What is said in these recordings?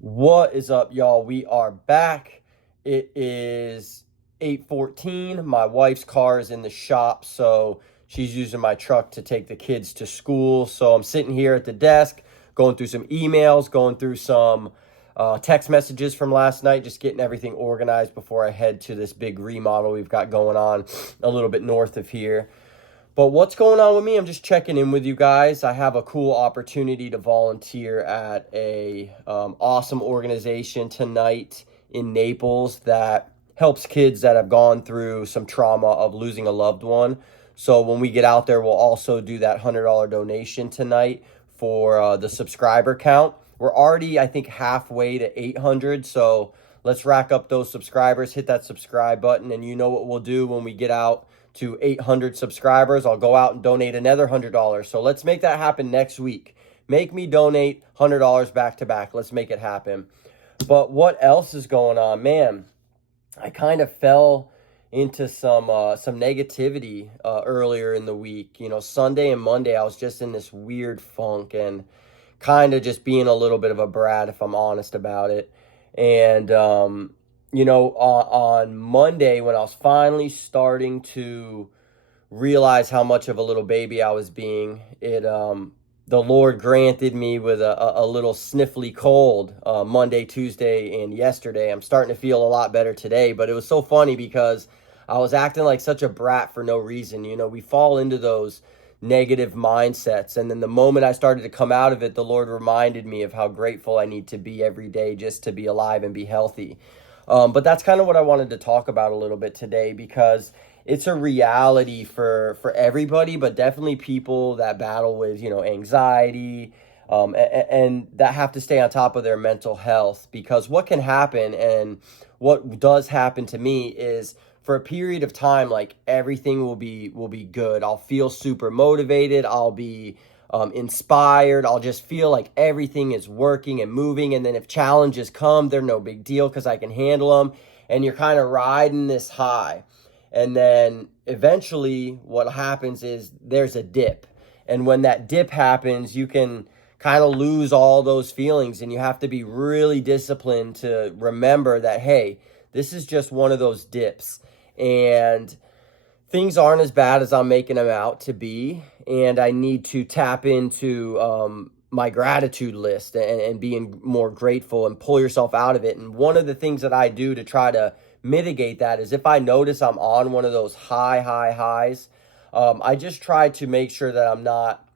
What is up, y'all? We are back. It is 8:14. My wife's car is in the shop, so she's using my truck to take the kids to school. So I'm sitting here at the desk, going through some emails, going through some text messages from last night, just getting everything organized before I head to this big remodel we've got going on a little bit north of here. But what's going on with me? I'm just checking in with you guys. I have a cool opportunity to volunteer at a awesome organization tonight in Naples that helps kids that have gone through some trauma of losing a loved one. So when we get out there, we'll also do that $100 donation tonight for the subscriber count. We're already, I think, halfway to 800. So let's rack up those subscribers, hit that subscribe button, and you know what we'll do when we get out to 800 subscribers. I'll go out and donate another $100. So let's make that happen next week. Make me donate $100 back to back. Let's make it happen. But what else is going on, man? I kind of fell into some negativity earlier in the week. You know, Sunday and Monday, I was just in this weird funk and kind of just being a little bit of a brat, if I'm honest about it. And on Monday, when I was finally starting to realize how much of a little baby I was being, the Lord granted me with a little sniffly cold Monday, Tuesday, and yesterday. I'm starting to feel a lot better today, but it was so funny because I was acting like such a brat for no reason. You know, we fall into those negative mindsets, and then the moment I started to come out of it, the Lord reminded me of how grateful I need to be every day just to be alive and be healthy. But that's kind of what I wanted to talk about a little bit today, because it's a reality for everybody, but definitely people that battle with, anxiety, and that have to stay on top of their mental health. Because what can happen, and what does happen to me, is for a period of time, like, everything will be good. I'll feel super motivated. I'll be inspired. I'll just feel like everything is working and moving. And then if challenges come, they're no big deal because I can handle them. And you're kind of riding this high. And then eventually what happens is there's a dip. And when that dip happens, you can kind of lose all those feelings. And you have to be really disciplined to remember that, hey, this is just one of those dips. And things aren't as bad as I'm making them out to be, and I need to tap into my gratitude list and being more grateful and pull yourself out of it. And one of the things that I do to try to mitigate that is if I notice I'm on one of those high highs, I just try to make sure that I'm not.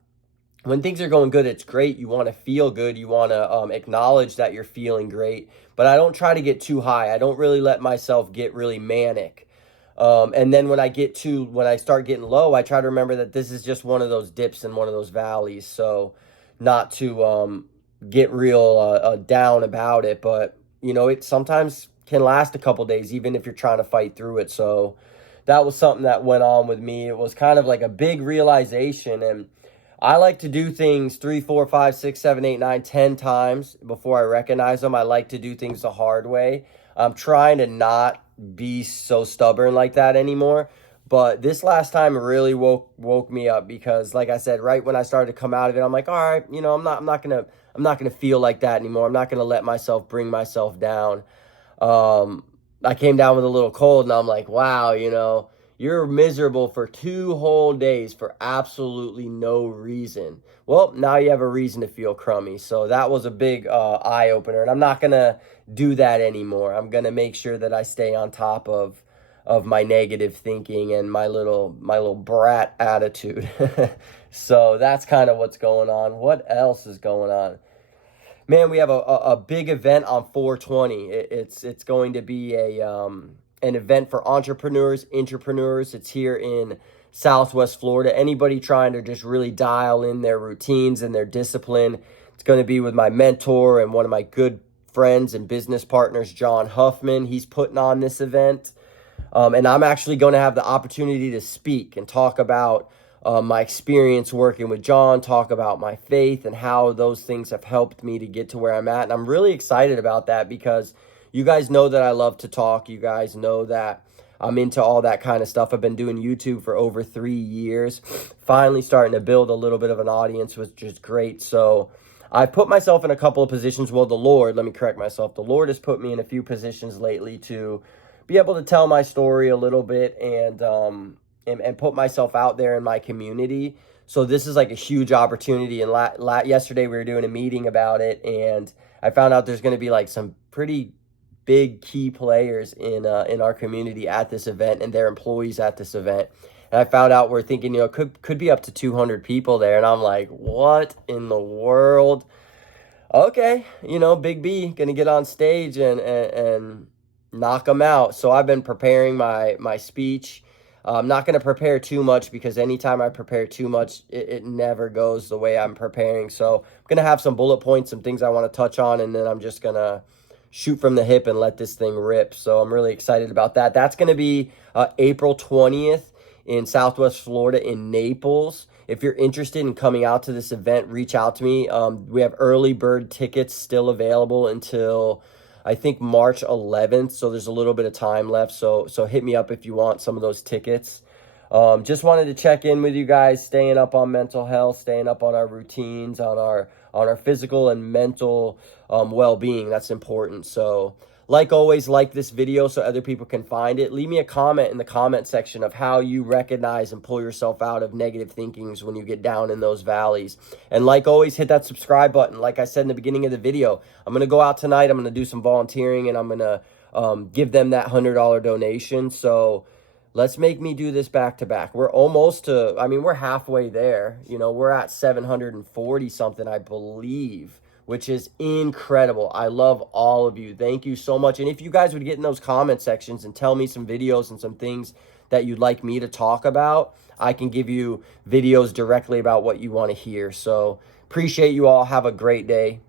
When things are going good, it's great. You want to feel good. You want to acknowledge that you're feeling great. But I don't try to get too high. I don't really let myself get really manic. And then when I start getting low, I try to remember that this is just one of those dips and one of those valleys. So not to get real down about it, but it sometimes can last a couple days, even if you're trying to fight through it. So that was something that went on with me. It was kind of like a big realization, and I like to do things 3, 4, 5, 6, 7, 8, 9, 10 times before I recognize them. I like to do things the hard way. I'm trying to not be so stubborn like that anymore. But this last time really woke me up, because like I said, right when I started to come out of it, I'm like, all right, I'm not gonna feel like that anymore. I'm not gonna let myself bring myself down. I came down with a little cold, and I'm like, wow, you're miserable for 2 whole days for absolutely no reason. Well, now you have a reason to feel crummy. So that was a big eye opener, and I'm not gonna do that anymore. I'm gonna make sure that I stay on top of my negative thinking and my little brat attitude. So that's kind of what's going on. What else is going on? Man, we have a big event on 420. It's going to be an event for entrepreneurs, intrapreneurs. It's here in Southwest Florida. Anybody trying to just really dial in their routines and their discipline. It's going to be with my mentor and one of my good friends and business partners, John Huffman. He's putting on this event. And I'm actually going to have the opportunity to speak and talk about my experience working with John, talk about my faith and how those things have helped me to get to where I'm at. And I'm really excited about that, because you guys know that I love to talk. You guys know that I'm into all that kind of stuff. I've been doing YouTube for over 3 years, finally starting to build a little bit of an audience, which is great. So I've put myself in a couple of positions. Well, let me correct myself. The Lord has put me in a few positions lately to be able to tell my story a little bit and put myself out there in my community. So this is like a huge opportunity. And yesterday we were doing a meeting about it, and I found out there's going to be like some pretty big key players in our community at this event, and their employees at this event. And I found out we're thinking, could be up to 200 people there, and I'm like, what in the world? Okay, Big B gonna get on stage and knock them out. So I've been preparing my speech. I'm not going to prepare too much, because anytime I prepare too much, it never goes the way I'm preparing. So I'm going to have some bullet points, some things I want to touch on, and then I'm just going to shoot from the hip and let this thing rip. So I'm really excited about that. That's going to be April 20th in Southwest Florida in Naples. If you're interested in coming out to this event, reach out to me. We have early bird tickets still available until I think March 11th, so there's a little bit of time left. So hit me up if you want some of those tickets. Just wanted to check in with you guys, staying up on mental health, staying up on our routines, on our physical and mental well-being. That's important. So like always, like this video so other people can find it. Leave me a comment in the comment section of how you recognize and pull yourself out of negative thinkings when you get down in those valleys. And like always, hit that subscribe button. Like I said in the beginning of the video, I'm going to go out tonight. I'm going to do some volunteering, and I'm going to give them that $100 donation. So let's make me do this back to back. We're almost to, we're halfway there. We're at 740 something, I believe, which is incredible. I love all of you. Thank you so much. And if you guys would get in those comment sections and tell me some videos and some things that you'd like me to talk about, I can give you videos directly about what you want to hear. So appreciate you all. Have a great day.